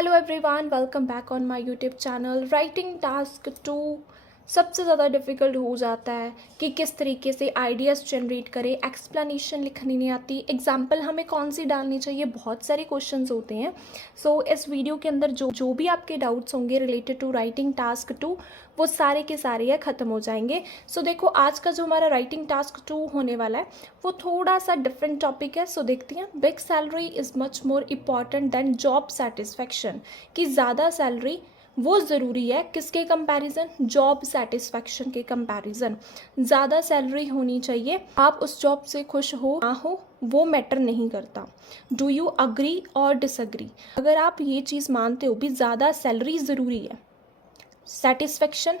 Hello everyone, welcome back on my YouTube channel. Writing task 2 सबसे ज़्यादा difficult हो जाता है कि किस तरीके से आइडियाज़ जनरेट करें। एक्सप्लेनेशन लिखनी नहीं आती, एग्जाम्पल हमें कौन सी डालनी चाहिए, बहुत सारे क्वेश्चंस होते हैं। सो इस वीडियो के अंदर जो भी आपके डाउट्स होंगे रिलेटेड टू राइटिंग टास्क 2 वो सारे के सारे ख़त्म हो जाएंगे। सो देखो, आज का जो हमारा राइटिंग टास्क 2 होने वाला है वो थोड़ा सा डिफरेंट टॉपिक है। सो देखते हैं, big salary is much more important than job satisfaction. कि ज़्यादा सैलरी वो ज़रूरी है किसके कंपैरिजन, जॉब सेटिस्फेक्शन के कंपैरिजन। ज़्यादा सैलरी होनी चाहिए, आप उस जॉब से खुश हो ना हो वो मैटर नहीं करता। डू यू अग्री और डिसअग्री? अगर आप ये चीज़ मानते हो भी ज़्यादा सैलरी ज़रूरी है, सेटिस्फेक्शन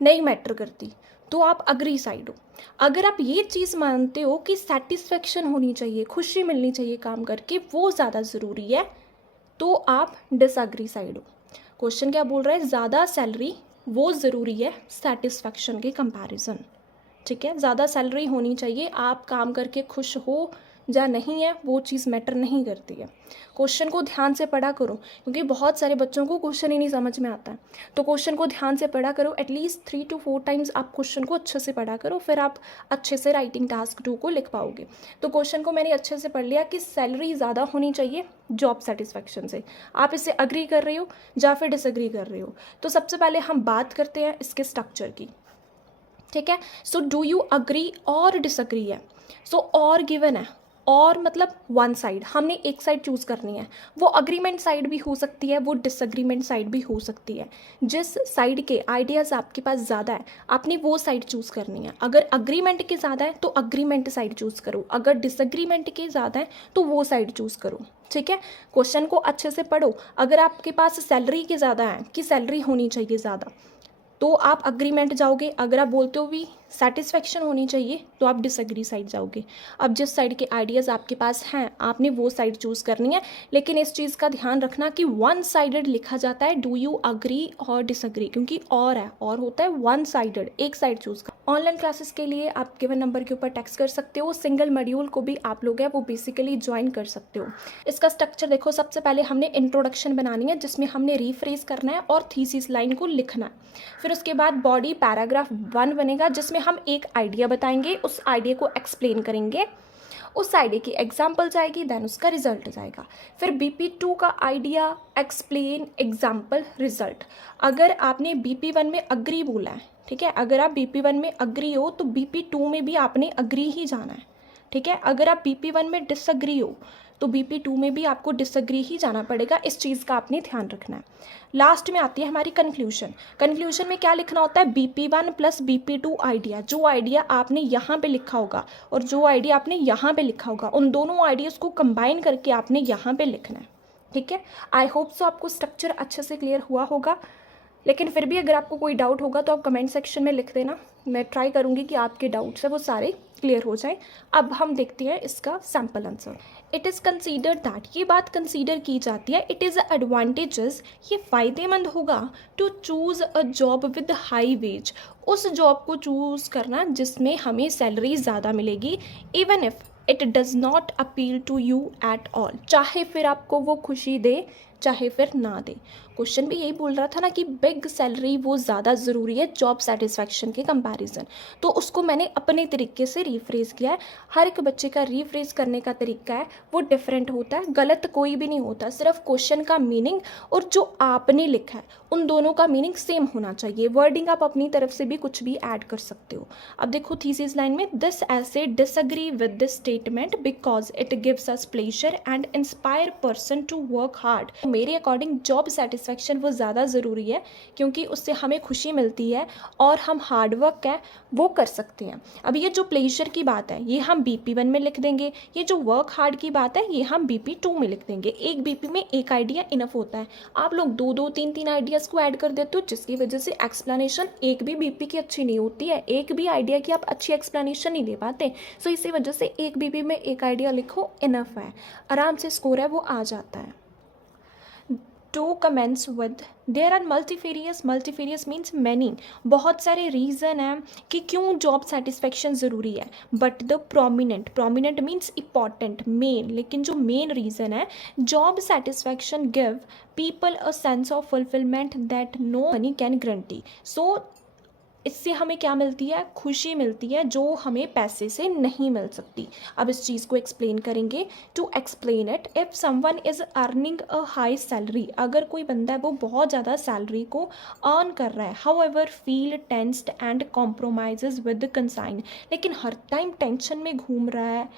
नहीं मैटर करती, तो आप अग्री साइड हो। अगर आप ये चीज़ मानते हो कि सेटिस्फेक्शन होनी चाहिए, खुशी मिलनी चाहिए काम करके, वो ज़्यादा ज़रूरी है, तो आप डिसअग्री साइड हो। क्वेश्चन क्या बोल रहा है? ज़्यादा सैलरी वो ज़रूरी है सेटिस्फेक्शन के कंपैरिजन। ठीक है, ज़्यादा सैलरी होनी चाहिए, आप काम करके खुश हो या नहीं है वो चीज़ मैटर नहीं करती है। क्वेश्चन को ध्यान से पढ़ा करो, क्योंकि बहुत सारे बच्चों को क्वेश्चन ही नहीं समझ में आता है। तो क्वेश्चन को ध्यान से पढ़ा करो, एटलीस्ट 3 to 4 टाइम्स आप क्वेश्चन को अच्छे से पढ़ा करो, फिर आप अच्छे से राइटिंग टास्क 2 को लिख पाओगे। तो क्वेश्चन को मैंने अच्छे से पढ़ लिया कि सैलरी ज़्यादा होनी चाहिए जॉब सेटिस्फेक्शन से। आप इससे अग्री कर रहे हो या फिर डिसअग्री कर रहे हो? तो सबसे पहले हम बात करते हैं इसके स्ट्रक्चर की। ठीक है, सो डू यू अग्री और डिसअग्री है। सो और गिवन है, और मतलब वन साइड, हमने एक साइड चूज़ करनी है। वो अग्रीमेंट साइड भी हो सकती है, वो डिसअग्रीमेंट साइड भी हो सकती है। जिस साइड के आइडियाज़ आपके पास ज़्यादा है आपने वो साइड चूज़ करनी है। अगर अग्रीमेंट के ज़्यादा है तो अग्रीमेंट साइड चूज़ करो, अगर डिसअग्रीमेंट के ज़्यादा है तो वो साइड चूज़ करो। ठीक है, क्वेश्चन को अच्छे से पढ़ो। अगर आपके पास सैलरी के ज़्यादा है कि सैलरी होनी चाहिए ज़्यादा, तो आप अग्रीमेंट जाओगे। अगर आप बोलते हो भी सेटिस्फेक्शन होनी चाहिए तो आप डिसएग्री साइड जाओगे। अब जिस साइड के आइडियाज़ आपके पास हैं आपने वो साइड चूज़ करनी है, लेकिन इस चीज़ का ध्यान रखना कि वन साइडेड लिखा जाता है, डू यू अग्री और डिसएग्री, क्योंकि और है, और होता है वन साइडेड, एक साइड चूज़ कर। ऑनलाइन क्लासेस के लिए आप गिवन नंबर के ऊपर टेक्स्ट कर सकते हो। सिंगल मॉड्यूल को भी आप लोग हैं वो बेसिकली ज्वाइन कर सकते हो। इसका स्ट्रक्चर देखो, सबसे पहले हमने इंट्रोडक्शन बनानी है जिसमें हमने रीफ्रेज करना है और थीसिस लाइन को लिखना है। फिर उसके बाद बॉडी पैराग्राफ 1 बनेगा जिसमें हम एक आइडिया बताएंगे, उस आइडिया को एक्सप्लेन करेंगे, उस आइडिया की एग्जाम्पल जाएगी, देन उसका रिजल्ट जाएगा। फिर BP2 का आइडिया, एक्सप्लेन, एग्जाम्पल, रिजल्ट। अगर आपने BP1 में अग्री बोला है, ठीक है, अगर आप BP1 में अग्री हो तो BP2 में भी आपने अग्री ही जाना है। ठीक है, अगर आप BP1 में डिसअग्री हो तो BP2 में भी आपको डिसअग्री ही जाना पड़ेगा। इस चीज़ का आपने ध्यान रखना है। लास्ट में आती है हमारी कंक्लूजन। कंक्लूजन में क्या लिखना होता है? BP1 plus BP2 idea. जो आइडिया आपने यहाँ पे लिखा होगा और जो आइडिया आपने यहाँ पे लिखा होगा, उन दोनों आइडियाज़ को कंबाइन करके आपने यहाँ पे लिखना है। ठीक है, आई होप सो आपको स्ट्रक्चर अच्छे से क्लियर हुआ होगा। लेकिन फिर भी अगर आपको कोई डाउट होगा तो आप कमेंट सेक्शन में लिख देना, मैं ट्राई करूँगी कि आपके डाउट्स है वो सारे क्लियर हो जाएं। अब हम देखते हैं इसका sample answer. It is considered that, ये बात कंसीडर की जाती है, इट इज़ एडवांटेजेस, ये फ़ायदेमंद होगा to choose a job with high wage, उस जॉब को चूज़ करना जिसमें हमें सैलरी ज़्यादा मिलेगी, even if it does not appeal to you at all, चाहे फिर आपको वो खुशी दे चाहे फिर ना दे। क्वेश्चन भी यही बोल रहा था ना कि बिग सैलरी वो ज़्यादा ज़रूरी है जॉब सेटिस्फैक्शन के कंपैरिजन, तो उसको मैंने अपने तरीके से रीफ्रेज किया है। हर एक बच्चे का रीफ्रेज करने का तरीका है वो डिफरेंट होता है, गलत कोई भी नहीं होता, सिर्फ क्वेश्चन का मीनिंग और जो आपने लिखा है उन दोनों का मीनिंग सेम होना चाहिए। वर्डिंग आप अपनी तरफ से भी कुछ भी ऐड कर सकते हो। अब देखो थीसिस लाइन में, this essay disagree with this statement because it gives us pleasure and inspire person to work hard. मेरे अकॉर्डिंग जॉब सेटिस्फेक्शन वो ज़्यादा ज़रूरी है क्योंकि उससे हमें खुशी मिलती है और हम हार्ड वर्क है वो कर सकते हैं। अब ये जो प्लेजर की बात है ये हम BP1 में लिख देंगे, ये जो वर्क हार्ड की बात है ये हम BP2 में लिख देंगे। एक BP में एक आइडिया इनफ होता है, आप लोग दो दो तीन तीन आइडियाज़ को ऐड कर देते हो जिसकी वजह से एक्सप्लेनेशन एक भी BP की अच्छी नहीं होती है, एक भी आइडिया की आप अच्छी एक्सप्लेनेशन नहीं दे पाते। सो इसी वजह से एक BP में एक आइडिया लिखो, इनफ है, आराम से स्कोर है वो आ जाता है। To comments with there are multifarious means many, बहुत सारे रीज़न हैं कि क्यों जॉब सेटिस्फेक्शन ज़रूरी है, but the prominent means important main, लेकिन जो मेन रीज़न है, job satisfaction give people a sense of fulfilment that no money can guarantee. So इससे हमें क्या मिलती है, खुशी मिलती है जो हमें पैसे से नहीं मिल सकती। अब इस चीज़ को एक्सप्लेन करेंगे। To explain it, if someone is earning a high salary, अगर कोई बंदा है वो बहुत ज़्यादा सैलरी को अर्न कर रहा है, however feel tensed and compromises with conscience, लेकिन हर टाइम टेंशन में घूम रहा है,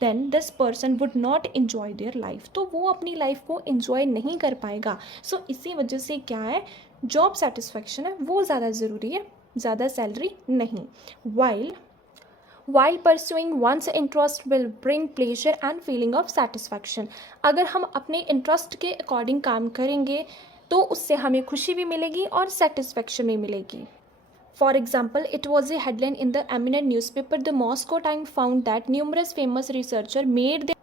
then this person would not enjoy their life, तो वो अपनी लाइफ को इन्जॉय नहीं कर पाएगा। सो इसी वजह से क्या है, जॉब सेटिस्फेक्शन है वो ज़्यादा ज़रूरी है, ज़्यादा सैलरी नहीं। While pursuing one's interest will bring pleasure and feeling of satisfaction, अगर हम अपने इंटरेस्ट के अकॉर्डिंग काम करेंगे तो उससे हमें खुशी भी मिलेगी और सेटिस्फैक्शन भी मिलेगी। For example, it was a headline in the eminent newspaper. The Moscow Times found that numerous famous researchers made their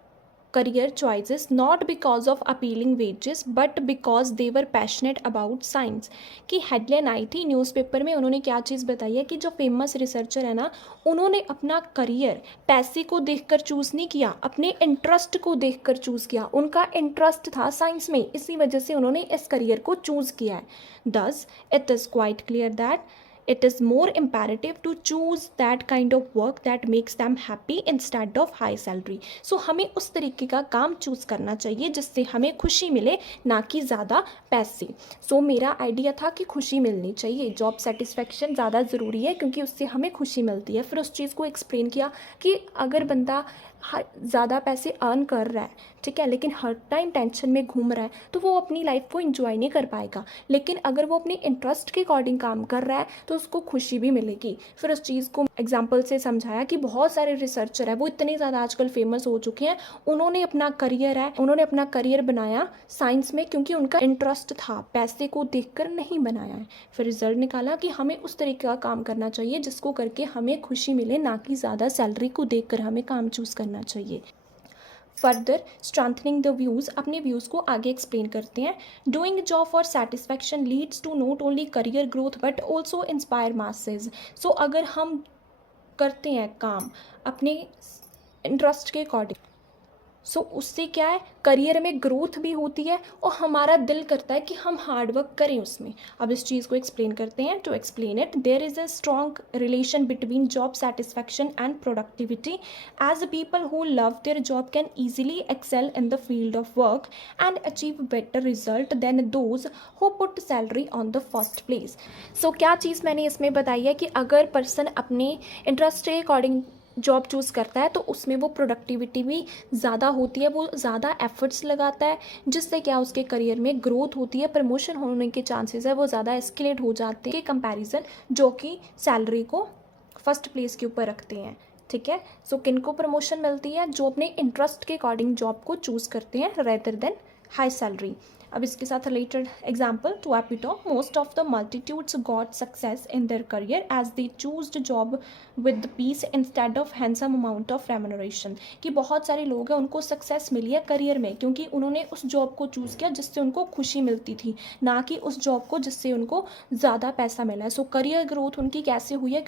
career choices not because of appealing wages but because they were passionate about science। कि headline I थी newspaper में, उन्होंने क्या चीज़ बताई है कि जो famous researcher है ना, उन्होंने अपना करियर पैसे को देखकर चूज़ नहीं किया, अपने इंटरेस्ट को देखकर चूज़ किया, उनका इंटरेस्ट था साइंस में, इसी वजह से उन्होंने इस करियर को चूज़ किया है। Thus, it is quite clear that it is more imperative to choose that kind of work that makes them happy instead of high salary। so हमें उस तरीके का काम चूज़ करना चाहिए जिससे हमें खुशी मिले, ना कि ज़्यादा पैसे। so मेरा आइडिया था कि खुशी मिलनी चाहिए, जॉब सेटिस्फेक्शन ज़्यादा ज़रूरी है क्योंकि उससे हमें खुशी मिलती है। फिर उस चीज़ को एक्सप्लेन किया कि अगर बंदा ज़्यादा पैसे अर्न कर रहा है, ठीक है, लेकिन हर टाइम टेंशन में घूम रहा है, तो वो अपनी लाइफ को एंजॉय नहीं कर पाएगा। लेकिन अगर वो अपने इंटरेस्ट के अकॉर्डिंग काम कर रहा है तो उसको खुशी भी मिलेगी। फिर उस चीज़ को एग्जांपल से समझाया कि बहुत सारे रिसर्चर है वो इतने ज़्यादा आजकल फेमस हो चुके हैं, उन्होंने अपना करियर बनाया साइंस में क्योंकि उनका इंटरेस्ट था, पैसे को देखकर नहीं बनाया है। फिर रिजल्ट निकाला कि हमें उस तरीके का काम करना चाहिए जिसको करके हमें खुशी मिले, ना कि ज़्यादा सैलरी को देखकर हमें काम चूज़ करना चाहिए। फर्दर स्ट्रेंथनिंग द व्यूज़, अपने व्यूज़ को आगे एक्सप्लेन करते हैं। Doing job for satisfaction leads to not only career growth but also inspire masses. So अगर हम करते हैं काम अपने इंटरेस्ट के अकॉर्डिंग, सो उससे क्या है, करियर में ग्रोथ भी होती है और हमारा दिल करता है कि हम हार्ड वर्क करें उसमें। अब इस चीज़ को एक्सप्लेन करते हैं। To explain it, there is a strong relation between job satisfaction and productivity, as people who love their job can easily excel in the field of work and achieve better result than those who put salary on the first place. So क्या चीज़ मैंने इसमें बताई है कि अगर person अपने interest के अकॉर्डिंग जॉब चूज़ करता है तो उसमें वो प्रोडक्टिविटी भी ज़्यादा होती है, वो ज़्यादा एफर्ट्स लगाता है, जिससे क्या उसके करियर में ग्रोथ होती है, प्रमोशन होने के चांसेस है वो ज़्यादा एस्केलेट हो जाते हैं कंपैरिजन जो कि सैलरी को फर्स्ट प्लेस के ऊपर रखते हैं। ठीक है, सो किन को प्रमोशन मिलती है, जो अपने इंटरेस्ट के अकॉर्डिंग जॉब को चूज़ करते हैं रेदर देन हाई सैलरी। अब इसके साथ related example, to epitome most of the multitudes got success in their career as they choose job with peace instead of handsome amount of remuneration. कि बहुत सारे लोग हैं उनको सक्सेस मिली है करियर में क्योंकि उन्होंने उस जॉब को चूज़ किया जिससे उनको खुशी मिलती थी, ना कि उस जॉब को जिससे उनको ज़्यादा पैसा मिला है। सो करियर ग्रोथ उनकी कैसे हुई है,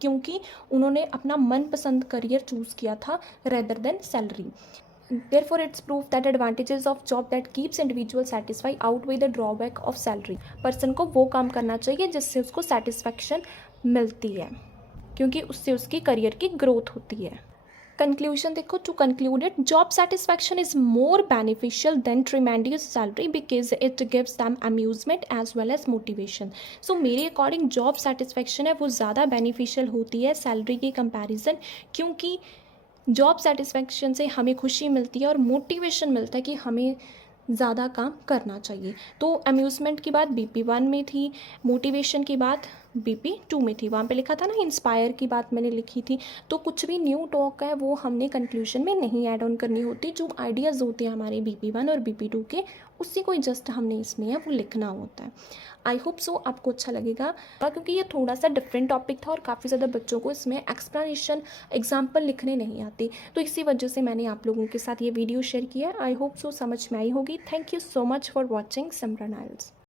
क्योंकि उन्होंने अपना मनपसंद करियर चूज़ किया था rather than salary. Therefore, it's proof that advantages of job that keeps individual satisfied outweigh the drawback of salary। Person को वो काम करना चाहिए जिससे उसको सेटिस्फैक्शन मिलती है क्योंकि उससे उसकी करियर की ग्रोथ होती है। कंक्लूजन देखो, to conclude it, job satisfaction is more beneficial than tremendous salary because it gives them amusement as well as motivation. So मेरे अकॉर्डिंग जॉब सेटिस्फैक्शन है वो ज़्यादा बेनिफिशियल होती है सैलरी के कंपैरिजन, क्योंकि जॉब सेटिस्फैक्शन से हमें खुशी मिलती है और मोटिवेशन मिलता है कि हमें ज़्यादा काम करना चाहिए। तो अम्यूज़मेंट की बात BP1 में थी, मोटिवेशन की बात BP2 में थी, वहाँ पे लिखा था ना इंस्पायर की बात मैंने लिखी थी। तो कुछ भी न्यू टॉक है वो हमने कंक्लूजन में नहीं ऐड ऑन करनी होती, जो आइडियाज़ होते हैं हमारे BP1 और BP2 के, उसी को जस्ट हमने इसमें है वो लिखना होता है। आई होप सो आपको अच्छा लगेगा, क्योंकि ये थोड़ा सा डिफरेंट टॉपिक था और काफ़ी ज़्यादा बच्चों को इसमें एक्सप्लेनेशन एग्जाम्पल लिखने नहीं आती, तो इसी वजह से मैंने आप लोगों के साथ ये वीडियो शेयर किया। आई होप सो समझ में आई होगी। Thank you so much for watching Simran IELTS.